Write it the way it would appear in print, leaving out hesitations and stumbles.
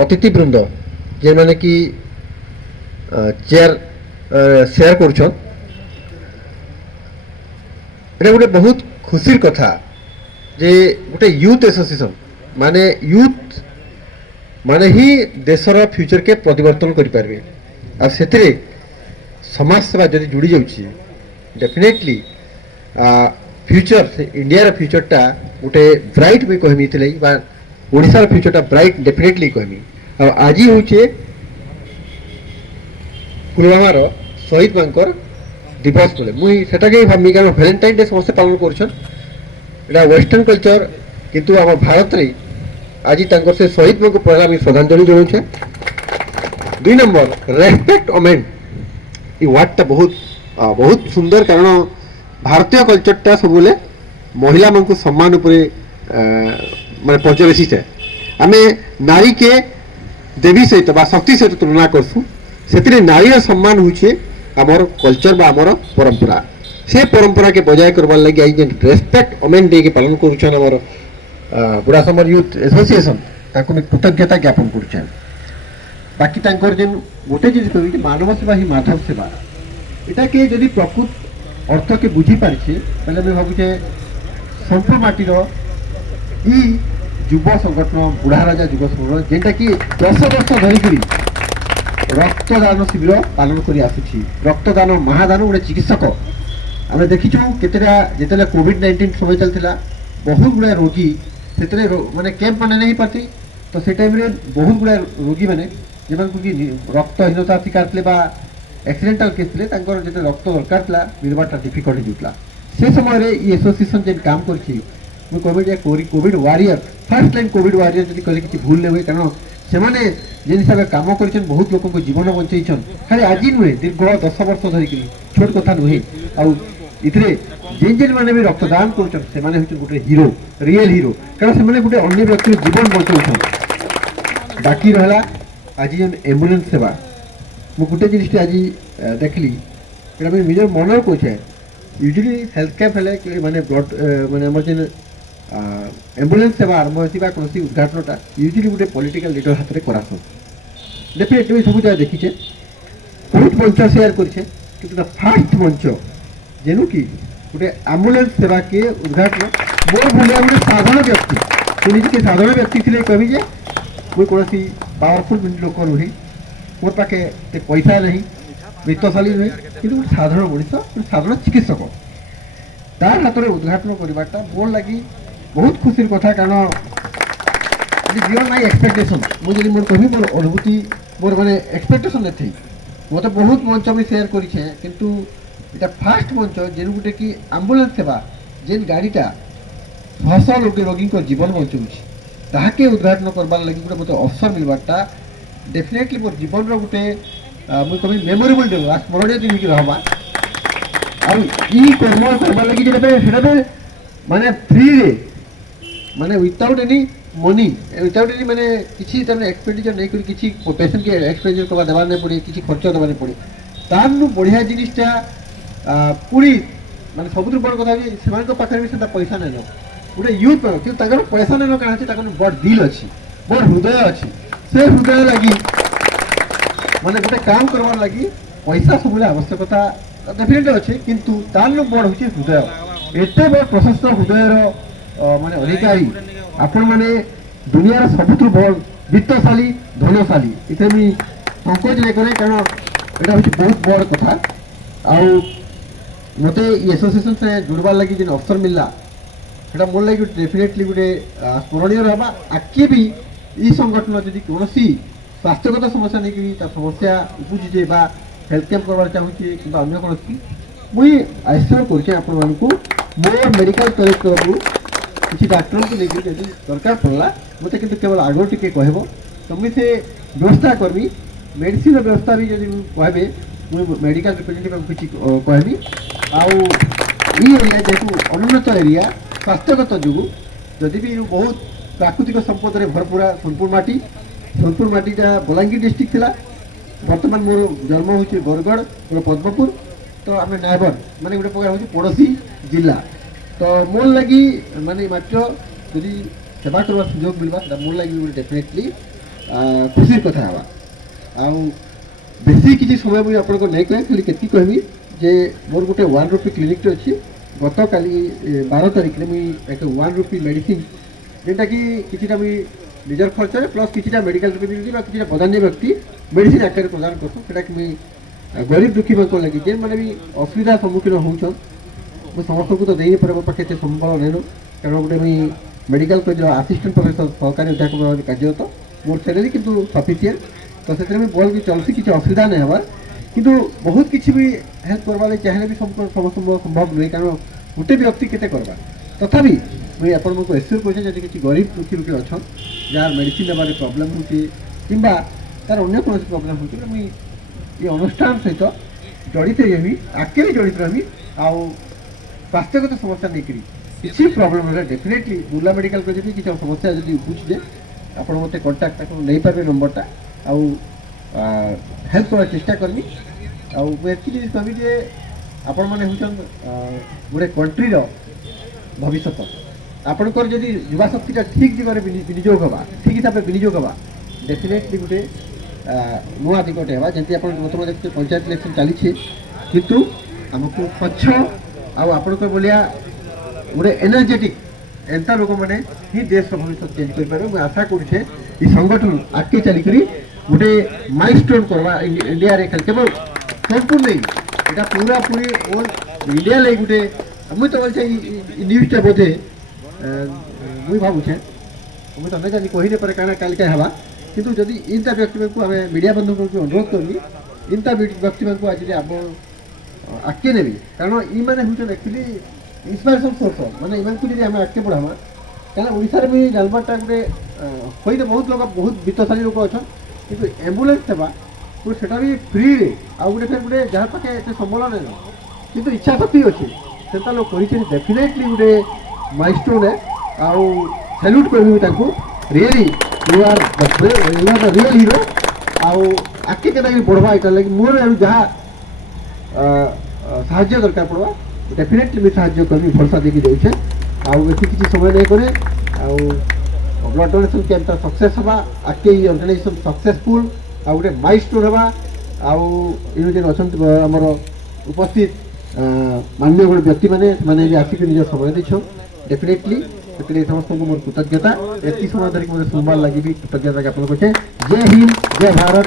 अतिथिवृंद जे मैंने कि chair share कर गोटे बहुत खुशी कथा जे गोटे यूथ एसोसिएशन माने यूथ माने ही देशर फ्यूचर के परिवर्तन करें आ से समाज सेवा जदि जुड़ी जाऊँगी डेफिनेटली फ्यूचर इंडिया फ्यूचरटा गोटे ब्राइट भी कहमी ओडार फ्यूचरटा ब्राइट डेफिनेटली कहमी आज हूँ पुलवामार शहीद मानकर दिवस बोले मुई सेटाके भाबी कारण भैलेंटाइन डे समस्त पालन कर वेस्टर्न कल्चर किंतु आम भारत रे आज से शहीद मान को पहला आम श्रद्धांजलि जनाऊे। 2 नंबर रेस्पेक्ट ओमेन ये वार्डटा बहुत बहुत सुंदर कारण भारतीय कल्चरटा सब महिला मान को सम्मान माने पर्यवेसी है आम नारी के देवी सहित शक्ति सहित तुलना करसु से नारी सम्मान होचे आमर कल्चर बा आमर परंपरा से परंपरा के बजाय करवार लगी आज रेस्पेक्ट ओमेन डे के पालन करुछन आमर बुढ़ासमर यूथ एसोसिएशन ताको कृतज्ञता ज्ञापन करुछन। बाकी तांकर जेन गोटे जिनिस कहबी मानव सेवा ही माधव सेवा एटा के यदि प्रकृत अर्थ के बुझी पारिछे पहले मैं भाबुचे संपूर्ण माटीर ई युव संगठन बुढ़ा राजा युव संगठन जेनटा कि 10 वर्ष धरिकी रक्तदान शिविर पालन कर आसुची रक्तदान महादान गोटे चिकित्सक आम देखीचु केतेटा जिते कोविड-19 समय चलता बहुत गुड़ा रोगी से माने कैंप माने नहीं पाती तो से टाइम बहुत गुड़ा रोगी मैंने कि रक्तहीनता शिकार थे एक्सीडेंटाल केस थे जो रक्त दरकार था मिलवाटा डिफिकल्ट होता से समय एसोसिएशन जेन काम कर covid warrior first line covid warrior जब कले किसी भूल नहीं हुए कारण से जेन हिसाब से कम कर बहुत लोक जीवन बचैन खाली आज नुहे दीर्घ 10 वर्ष धरिकी छोट कथा नुहे आउे जेन जेन मैंने भी रक्तदान कर गोटे हीरो रियल हीरो कारण से गोटे अन्य व्यक्ति जीवन बचाऊन। बाकी रहा आज जेन एम्बुलेंस सेवा मु गोटे जिनिस आज देखली निजर मन कहे यूजुअली हेल्थ कैंप है माने ब्लड माने आम जेन एम्बुलेंस सेवा आरंभ होती कौन उद्घाटनटा यूजुअली गोटे पॉलिटिकल लीडर हाथ में करासन डेफिनेटली सब जगह देखीचे बहुत मंच सेयार कर फास्ट मंच जेनु कि गोटे एम्बुलेंस सेवा के उद्घाटन मोर भाया गोटे साधारण व्यक्ति निजे साधारण व्यक्ति थे कह मुझे कौन पावरफुल लोक नुहे मोर पाखे पैसा नहीं वित्तशाली नुहे कि गोटे साधारण मनीष गोटे साधारण चिकित्सक तार हाथ में उद्घाटन करवाटा मोर लगी बहुत खुशी कथा कारण बियॉन्ड माय एक्सपेक्टेशन मुझे मोर कह मोर अनुभूति मोर माने एक्सपेक्टेशन नहीं थी मत बहुत मंच भी सेयार करूँ इटा फास्ट मंच जेन गोटे कि एम्बुलेंस सेवा जेन गाड़ीटा 100 रोगी जीवन बचाऊँगी ताके उद्घाटन करवार लगी गोटे मत अवसर मिलवाटा डेफिनेटली मोर जीवन रोटे मुझे कभी मेमोरेबल डे स्मरणीय दिन की रहा कर्म करवार लगी माने फ्री रे माने without any money without any माने किसी एक्सपेंडिचर नहीं करी किसी पेशेंट के एक्सपेंडिचर करवा देवार नहीं पड़े किसी खर्च देवार पड़े तार बढ़िया जिनिसटा पूरी माने सबुठ बड़ कथा से पाखे भी से पैसा नहीं गोटे यूथ कि पैसा नहीं कहीं बड़ दिल अच्छी बड़ हृदय अच्छी से हृदय लगी माने गोटे काम करवार लगी पैसा सब आवश्यकता डेफिनेटली अच्छे किंतु तार बड़ हूँ हृदय एत बड़ प्रशस्त हृदय माने अधिकारी आपण मैंने दुनिया सबुठ बड़ वित्तशाली धनशाली इतने भी संकोच नहीं करे कारण यहाँ हूँ बहुत बड़ कथा आउ मत एसोसिएशन से जुड़बार लगी जो अवसर मिलला सेटा मोर लगे डेफिनेटली गोटे स्मरणीय रहा आगे भी ये संगठन जब कौन स्वास्थ्यगत समस्या नहीं समस्या उपजुचे हेल्थ कैंप करवा चाहूँगी कि अन्य कौन मुझे आश्चर्य कर मोर मेडिकल कॉलेज तरफ किसी डाक्टर को लेकर यदि दरकार पड़ा मत कि केवल आगे टे कह तो मुझे से व्यवस्था करमी मेडिसिन व्यवस्था भी जब कहे मुझे मेडिकल रिप्रेजेंटेटिव किसी कहमी आरिया जेहतु अनुन्नत एरिया स्वास्थ्यगत जो जदि भी बहुत प्राकृतिक संपद भरपूरा सोनपुर माटीटा बलांगीर डिस्ट्रिक्ट थी बर्तमान मोर जन्म हूँ बरगढ़ मोर पद्मपुर तो आम नायबर माने गोटे प्रकार हूँ पड़ोशी जिला तो मोर लगी माने मात्र यदि सेवा करवार सुजोग मिलवा मोर लगी डेफिनेटली खुशी कथा हवा आउ बेसी किसी समय मुझे आपको नहीं कहे खाली केती कहबी जे मोर गोटे 1 रुपी क्लिनिक अच्छी गत काली 12 तारिख में मुझे एक 1 रुपी मेडिसिन जेनटा कि किछिटा मुझे निजर खर्च प्लस किछिटा मेडिकल रिप्रेजेंटेटिव किछिटा प्रधान व्यक्ति मेडिसिन आकार प्रदान करसु सेटा कि मुझे गरीब दुखी मान लगी जेन मैंने भी असुविधा सम्मुखीन होउछन मुझे समस्त को तो देई पर मो पाखे संबल नहीं कारण गोटे मुझे मेडिकल कॉलेज असिस्टेंट प्रोफेसर सहकारी अध्यापक कार्यरत मोर सैलरी किंतु सफिसीएंट तो से बोल भी चलसी किसी असुविधा नहीं हमार किंतु बहुत किसी भी हेल्प करवा चाहिए भी समस्त संभव नुहे कारण गोटे व्यक्ति केते करवा तथापि मुझे आपको एश्योर कर जब किसी गरीब दुखी लोक अच्छा जार मेडिसिन नेबार प्रोब्लेम हो कि तार अन्य कौन प्रोब्लेम हो मुझे ये अनुष्ठान सहित जड़ित रही आगे भी जड़ित रही आउ स्वास्थ्यगत समस्या नहीं किसी प्रोब्लेम डेफिनेटली बुर्ला मेडिकल को किसी समस्या जब बुझे आप मत कंटाक्ट नहीं पारे नंबरटा आउ हेल्प करने चेष्टा करनी आउ मुझे कहबी जे आपण मैंने हूँ गोटे कंट्रीर भविष्य आपणकर जब युवा शक्तिटा ठीक जगह विनियोग हवा ठीक हिसाब से विनियोग हवा डेफिनेटली गोटे नुआ दिगटे हवा जमी आप बर्तमान देखते पंचायत इलेक्शन चली किंतु आमको स्वच्छ आपणकर भाया गोटे एनर्जेटिक एंता लोक मैंने ही देश भविष्य चेंज कर मुझे आशा करुचे संगठन आगे चलिक गोटे माइलस्टोन करवा इंडिया रे केवल संपूर्ण नहीं यहाँ पूरा पूरी ऑल इंडिया लगे गोटे मुझे तो बोलते न्यूजटा बोधे मुझे भावुचे मुझे तो नहीं जानी कही नहीं पारे क्या काल क्या हवा किंतु जदि इनता व्यक्ति को आम मीडिया बंधु को अनुरोध करबी इनता व्यक्ति को आज आप आगे नेबी कारण ये मैंने हूँ एक्चुअली इन्स्पिरेशन सोर्स माने इमान को जब आम आगे बढ़ावा क्या ओडिशा भी जानबारटा गोटे हई तो बहुत लोग बहुत वित्तशाली लोक अच्छा किंतु एम्बुलेंस सेवा तो सेटा भी फ्री रे आउ गोटे फिर गोटे जहाँ पाखे एत संबल नहीं किंतु इच्छा शक्ति अच्छे से लोग कर डेफिनेटली गोटे माइलस्टोन है आउ सैल्यूट कर really you are the real hero आउ आगे के बढ़वा यहाँ लगे मोर जहाँ साहाय्य दरकार पड़वा डेफिनेटली मुझे साहाय्य करमी भरोसा देखी देछे आउ बेसी किसी समय नहीं करे आउ ब्लड डोनेशन कैंपटा सक्सेस हवा आगे ये ऑर्गेनाइजेशन सक्सेसफुल आ गोटे माइलस्टोन हवा आउ इन जेन अच्छा आमर उपस्थित माननीय गोटे व्यक्ति मैंने आसिक निज समय देछ डेफिनेटली से समस्त को मोर कृतज्ञता एति समय धरिक मुझे सुनबार लगी भी कृतज्ञता ज्ञापन करछे जय हिंद जय भारत।